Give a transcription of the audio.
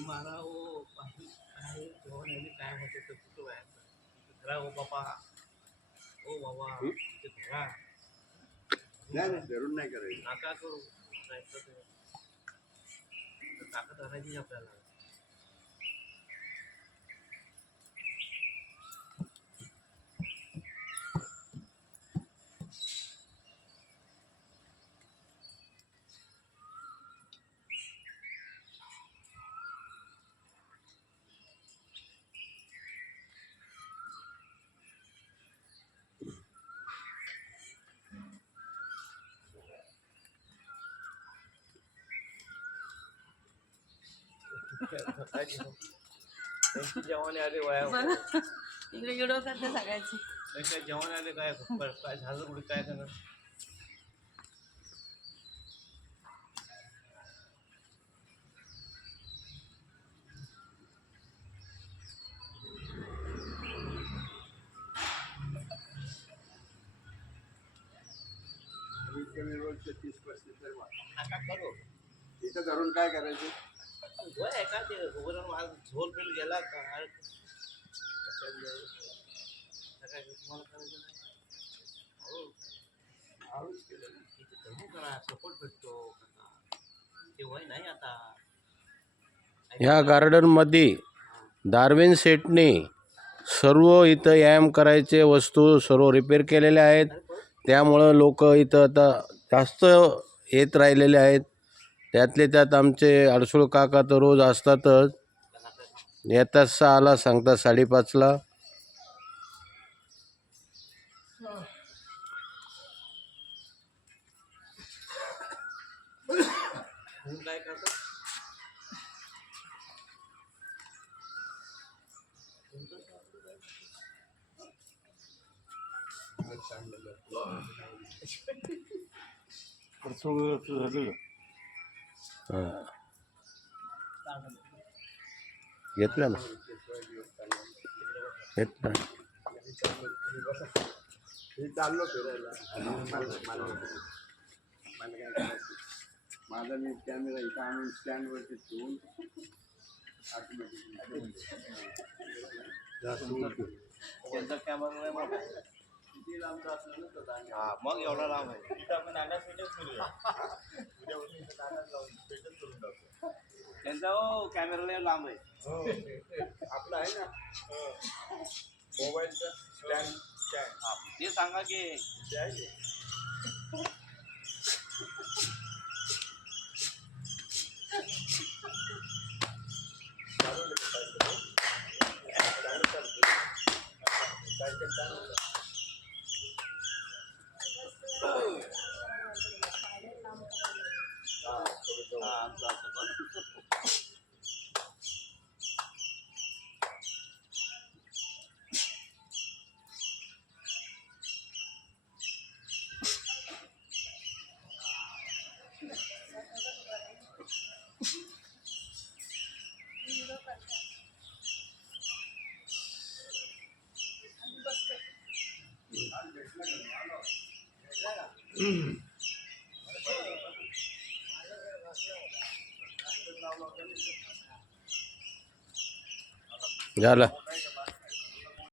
मला ओ पाणी काय जेवण आणि काय होतं ते कुठं आहे घरा ओ बाबा ओ बाबा ते घरा नाही नाही धरून नाही करायचं. नाका करू ताकद आणायची आपल्याला. त्यांची जेवण आले वया इकडे व्हिडिओ करते सगळ्याची. काय जेवण आले काय काय झालं कुठे काय करणार. कमी रोजचे 30-35 तर नाका करू इथं धरून काय करायचं. वय का ते वरण माझ झोल बिल गेला का सकाळी तुम्हाला करायचं नाही हो हळूच केलं इथे कमी करा सपोर्ट भेटतो ते वय नाही आता. ह्या गार्डनमध्ये डार्विन सेटने सर्व इथं व्यायाम करायचे वस्तू सर्व रिपेअर केलेल्या आहेत. त्यामुळं लोक इथं आता जास्त येत राहिलेले आहेत. त्यातले त्यात आमचे अडसूळ काका तर रोज असतातच. येतात 6ला सांगतात 5:30ला. काय करतो घेतलं ना घेतलं. हे चाललो फिरायला माझा मी कॅमेरा इथं आणून स्टँडवरती ठेवून त्यांचा कॅमेरा नाही मोठा आहे. किती लांबचा असलं ना तर हा मग एवढा लांब आहे तिथं आपण नागा पेटच करूया उद्यापासून इथं नागाच लावून पेटच करून टाकू. त्यांचा हो कॅमेरा लय लांब आहे. आपलं आहे ना मोबाईलचं स्टँड हा ते सांगा की ते आहे की. आमचं असं पण झालं.